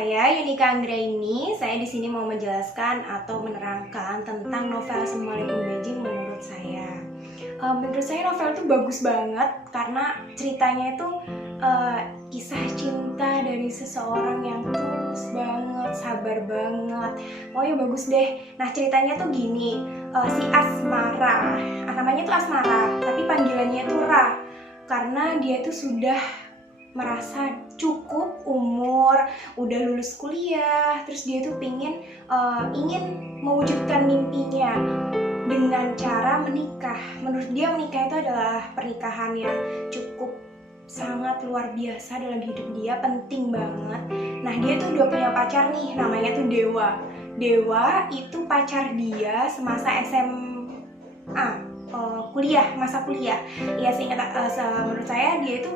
saya Yunika Anggraini. Saya di sini mau menjelaskan atau menerangkan tentang novel Assalamualaikum Beijing menurut saya. Menurut saya novel itu bagus banget karena ceritanya itu kisah cinta dari seseorang yang tulus banget, sabar banget. Pokoknya bagus deh. Nah, ceritanya tuh gini, si Asmara, namanya tuh Asmara, tapi panggilannya tuh Ra, karena dia tuh sudah merasa cukup umur, udah lulus kuliah, terus dia tuh ingin mewujudkan mimpinya dengan cara menikah. Menurut dia menikah itu adalah pernikahan yang cukup sangat luar biasa dalam hidup dia, penting banget. Nah, dia tuh udah punya pacar nih, namanya tuh Dewa. Dewa itu pacar dia semasa SMA, masa kuliah. Ya, menurut saya dia itu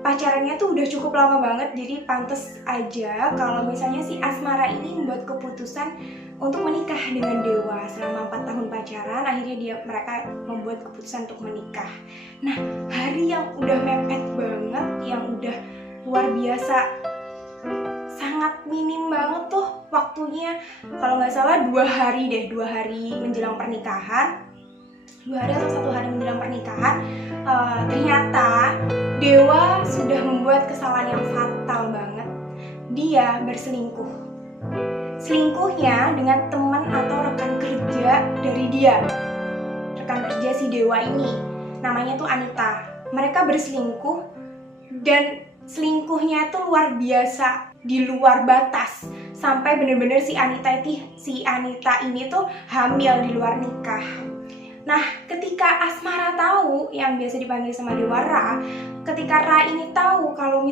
pacarannya tuh udah cukup lama banget, jadi pantas aja kalau misalnya si Asmara ini membuat keputusan untuk menikah dengan Dewa. Selama 4 tahun pacaran, akhirnya mereka membuat keputusan untuk menikah. Nah, hari yang udah mepet banget, yang udah luar biasa, sangat minim banget tuh waktunya. Kalau nggak salah 2 hari menjelang pernikahan, 2 hari atau 1 hari menjelang pernikahan, ternyata Dewa sudah membuat kesalahan yang fatal banget. Dia berselingkuh. Selingkuhnya dengan teman atau rekan kerja dari dia. Rekan kerja si Dewa ini, namanya tuh Anita. Mereka berselingkuh dan selingkuhnya tuh luar biasa, di luar batas. Sampai bener-bener si Anita ini tuh hamil di luar nikah. Nah, ketika Asmara tahu, yang biasa dipanggil sama Dewa Ra, ketika Ra ini tahu kalau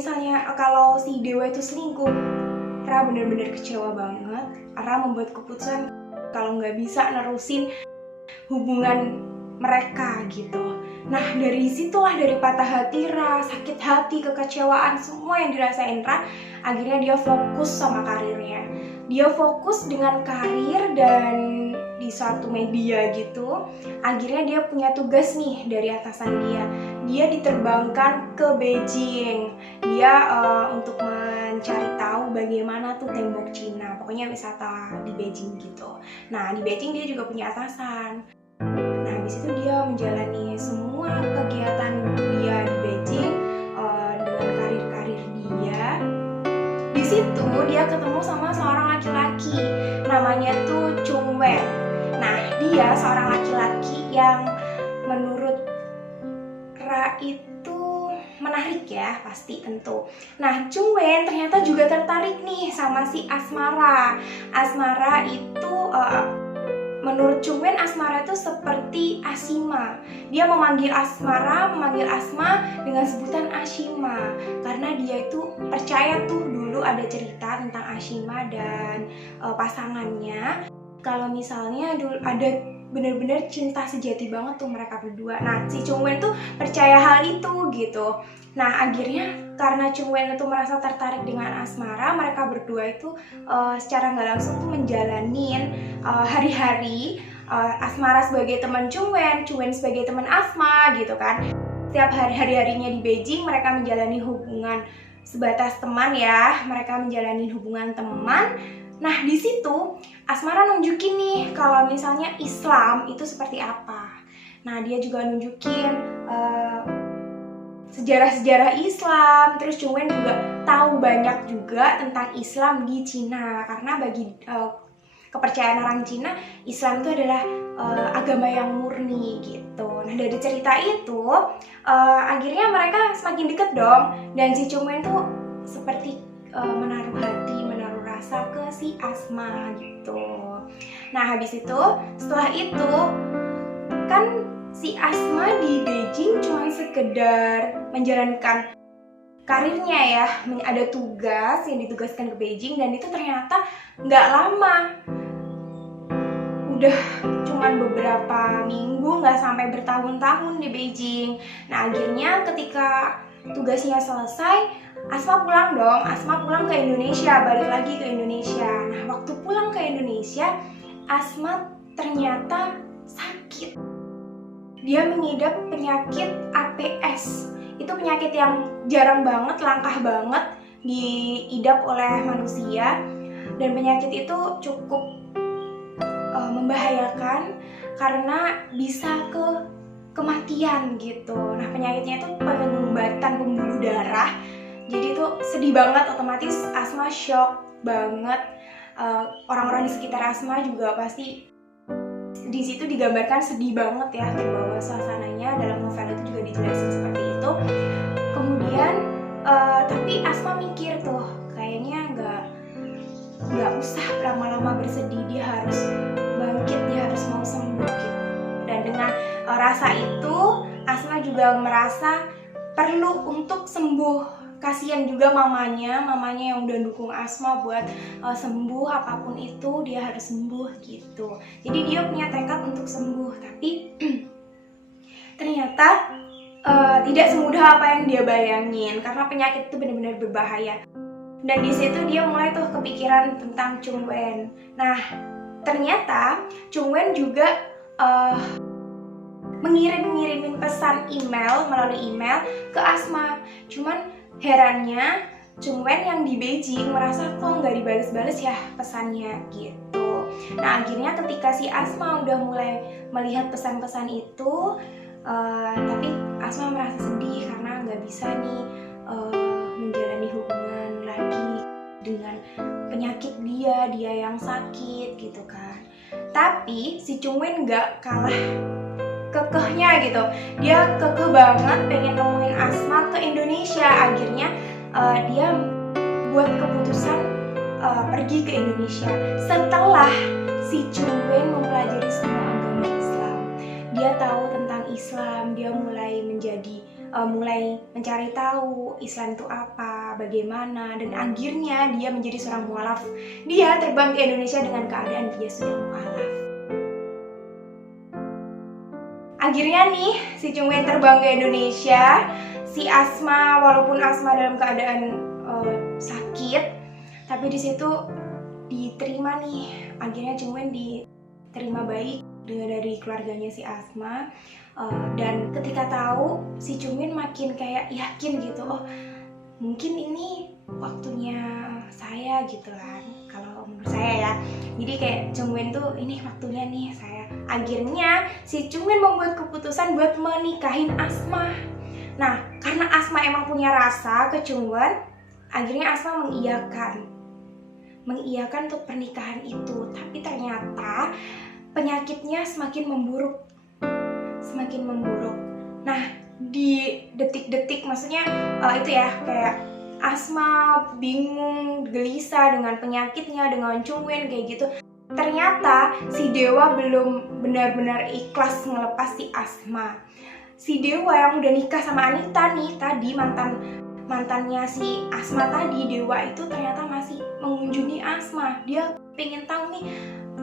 si Dewa itu selingkuh, Ra bener-bener kecewa banget. Ra membuat keputusan kalau nggak bisa nerusin hubungan mereka gitu. Nah, dari situlah, dari patah hati Ra, sakit hati, kekecewaan, semua yang dirasain Ra, akhirnya dia fokus sama karirnya. Dia fokus dengan karir dan di suatu media gitu. Akhirnya dia punya tugas nih dari atasan dia. Dia diterbangkan ke Beijing. Dia untuk mencari tahu bagaimana tuh tembok Cina. Pokoknya wisata di Beijing gitu. Nah, di Beijing dia juga punya atasan. Nah, habis itu dia menjalani semua kegiatan dia di Beijing dengan karir-karir dia. Di situ dia ketemu sama seorang laki-laki, namanya tuh Chung Wen. Nah, dia seorang laki-laki yang menurut Ra itu menarik ya, pasti tentu. Nah, Chung Wen ternyata juga tertarik nih sama si Asmara. Asmara itu menurut Chung Wen, Asmara itu seperti Asima. Dia memanggil Asma dengan sebutan Ashima, karena dia itu percaya tuh dulu ada cerita tentang Ashima dan pasangannya. Kalau misalnya dulu ada bener-bener cinta sejati banget tuh mereka berdua. Nah, si Chung Wen tuh percaya hal itu gitu. Nah, akhirnya karena Chung Wen itu merasa tertarik dengan Asmara, mereka berdua itu secara nggak langsung tuh menjalanin hari-hari. Asmara sebagai teman Chung Wen sebagai teman Asma gitu kan. Setiap hari-harinya di Beijing mereka menjalani hubungan sebatas teman ya. Mereka menjalani hubungan teman. Nah, di situ Asmara nunjukin nih kalau misalnya Islam itu seperti apa. Nah, dia juga nunjukin sejarah-sejarah Islam. Terus Chung Wen juga tahu banyak juga tentang Islam di Cina, karena bagi kepercayaan orang Cina, Islam itu adalah agama yang murni gitu. Nah, dari cerita itu akhirnya mereka semakin dekat dong, dan si Chung Wen tuh seperti menaruh hati, menaruh rasa ke si Asma gitu. Nah, habis itu, setelah itu kan si Asma di Beijing cuma sekedar menjalankan karirnya ya, ada tugas yang ditugaskan ke Beijing, dan itu ternyata nggak lama, udah cuman beberapa minggu, nggak sampai bertahun-tahun di Beijing. Nah, akhirnya ketika tugasnya selesai, Asma pulang dong. Asma pulang ke Indonesia, balik lagi ke Indonesia. Nah, waktu pulang ke Indonesia, Asma ternyata sakit. Dia mengidap penyakit APS. Itu penyakit yang jarang banget, langka banget diidap oleh manusia, dan penyakit itu cukup membahayakan karena bisa ke kematian gitu. Nah, penyakitnya itu penyumbatan pembuluh darah. Jadi itu sedih banget, otomatis Asma shock banget. Orang-orang di sekitar Asma juga pasti di situ digambarkan sedih banget ya, terbawa suasananya. Dalam novel itu juga dijelasin seperti itu. Kemudian tapi Asma mikir tuh, kayaknya nggak usah lama-lama bersedih, dia harus bangkit, dia harus mau sembuh gitu. Dan dengan rasa itu Asma juga merasa perlu untuk sembuh. Kasihan juga mamanya yang udah dukung Asma buat sembuh, apapun itu dia harus sembuh gitu. Jadi dia punya tekad untuk sembuh, tapi ternyata tidak semudah apa yang dia bayangin, karena penyakit itu benar-benar berbahaya. Dan di situ dia mulai tuh kepikiran tentang Chung Wen. Nah, ternyata Chung Wen juga ngirimin pesan email melalui email ke Asma. Cuman herannya Chung Wen yang di Beijing merasa kok nggak dibales-bales ya pesannya gitu. Nah, akhirnya ketika si Asma udah mulai melihat pesan-pesan itu, tapi Asma merasa sedih karena nggak bisa nih menjalani hubungan lagi dengan penyakit dia yang sakit gitu kan. Tapi si Chung Wen nggak kalah kekehnya gitu. Dia kekeh banget pengen nemuin Asma ke Indonesia. Akhirnya dia buat keputusan pergi ke Indonesia. Setelah si Chung Wen mempelajari semua agama Islam, dia tahu tentang Islam, dia mulai mencari tahu Islam itu apa, bagaimana, dan akhirnya dia menjadi seorang mualaf. Dia terbang ke Indonesia dengan keadaan dia sudah mualaf. Akhirnya nih si Chung Wen terbang ke Indonesia. Si Asma, walaupun Asma dalam keadaan sakit, tapi di situ diterima nih. Akhirnya Chung Wen diterima baik dari keluarganya si Asma. Dan ketika tahu, si Chung Wen makin kayak yakin gitu, oh mungkin ini waktunya saya gitu kan, kalau menurut saya ya. Jadi kayak Chung Wen tuh ini waktunya nih saya. Akhirnya si Chung Wen membuat keputusan buat menikahin Asma. Nah, karena Asma emang punya rasa ke Chung Wen, akhirnya Asma mengiyakan untuk pernikahan itu. Tapi ternyata penyakitnya semakin memburuk. Nah, di detik-detik, maksudnya itu ya, kayak Asma bingung, gelisah dengan penyakitnya, dengan Chung Wen kayak gitu. Ternyata si Dewa belum benar-benar ikhlas ngelepas si Asma. Si Dewa yang udah nikah sama Anita nih tadi, mantannya si Asma tadi, Dewa itu ternyata masih mengunjungi Asma. Dia pengen tahu nih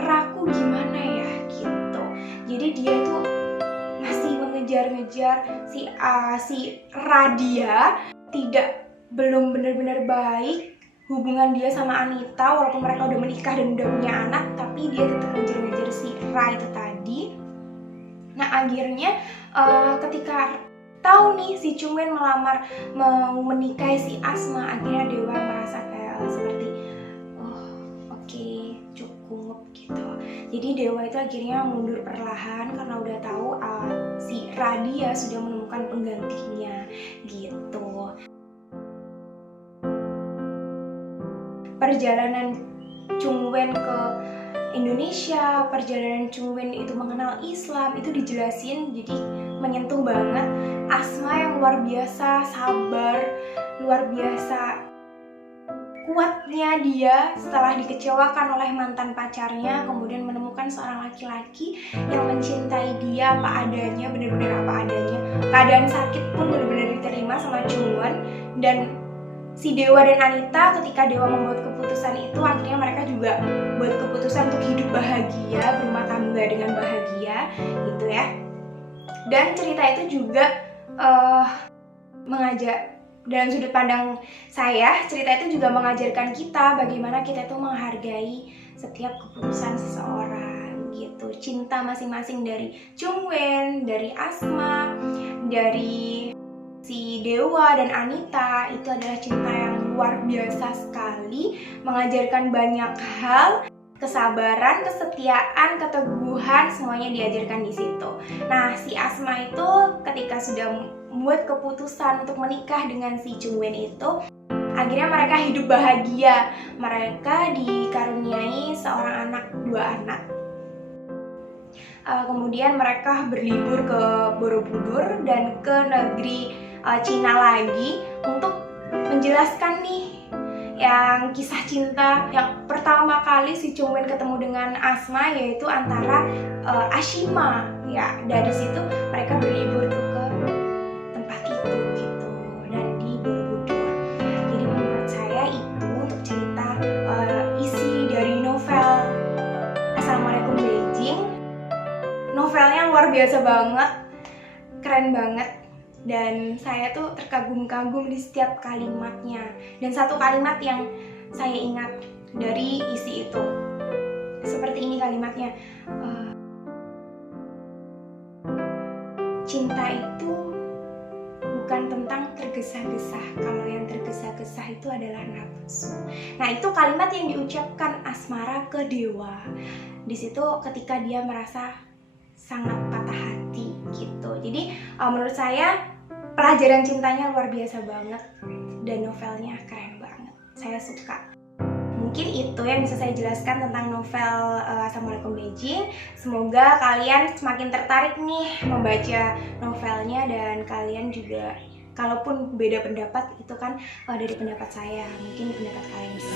raku gimana ya gitu. Jadi dia tuh masih mengejar-ngejar si Radia. Belum benar-benar baik hubungan dia sama Anita, walaupun mereka udah menikah dan udah punya anak, tapi dia tetap ngejar-ngejar si Ra itu tadi. Nah, akhirnya ketika tahu nih si Chung Wen mau menikahi si Asma, akhirnya Dewa merasa kayak seperti oke, cukup gitu. Jadi Dewa itu akhirnya mundur perlahan karena udah tahu si Radia sudah menemukan penggantinya gitu. Perjalanan Chung Wen ke Indonesia, perjalanan Chung Wen itu mengenal Islam, itu dijelasin, jadi menyentuh banget. Asma yang luar biasa sabar, luar biasa kuatnya dia setelah dikecewakan oleh mantan pacarnya, kemudian menemukan seorang laki-laki yang mencintai dia apa adanya, benar-benar apa adanya. Keadaan sakit pun benar-benar diterima sama Chung Wen. Dan si Dewa dan Anita, ketika Dewa membuat keputusan itu, akhirnya mereka juga buat keputusan untuk hidup bahagia, berumah tangga dengan bahagia gitu ya. Dan cerita itu juga mengajak, dalam sudut pandang saya, cerita itu juga mengajarkan kita bagaimana kita itu menghargai setiap keputusan seseorang gitu. Cinta masing-masing dari Chung Wen, dari Asma, dari si Dewa dan Anita itu adalah cinta yang luar biasa sekali, mengajarkan banyak hal, kesabaran, kesetiaan, keteguhan, semuanya diajarkan di situ. Nah, si Asma itu ketika sudah membuat keputusan untuk menikah dengan si Chung Wen itu, akhirnya mereka hidup bahagia. Mereka dikaruniai seorang anak, 2 anak. Kemudian mereka berlibur ke Borobudur dan ke negeri Cina lagi untuk menjelaskan nih yang kisah cinta yang pertama kali si Chung Wen ketemu dengan Asma, yaitu antara Ashima. Ya, dari situ mereka berlibur tuh ke tempat itu gitu, dan di Borobudur. Jadi menurut saya itu untuk cerita isi dari novel Assalamualaikum Beijing. Novelnya luar biasa banget, keren banget. Dan saya tuh terkagum-kagum di setiap kalimatnya. Dan satu kalimat yang saya ingat dari isi itu, seperti ini kalimatnya. Cinta itu bukan tentang tergesa-gesa. Kalau yang tergesa-gesa itu adalah nafsu. Nah, itu kalimat yang diucapkan Asmara ke Dewa. Di situ ketika dia merasa sangat patah hati gitu. Jadi menurut saya pelajaran cintanya luar biasa banget dan novelnya keren banget. Saya suka. Mungkin itu yang bisa saya jelaskan tentang novel Assalamualaikum Beijing. Semoga kalian semakin tertarik nih membaca novelnya, dan kalian juga kalaupun beda pendapat itu kan dari pendapat saya, mungkin pendapat kalian juga.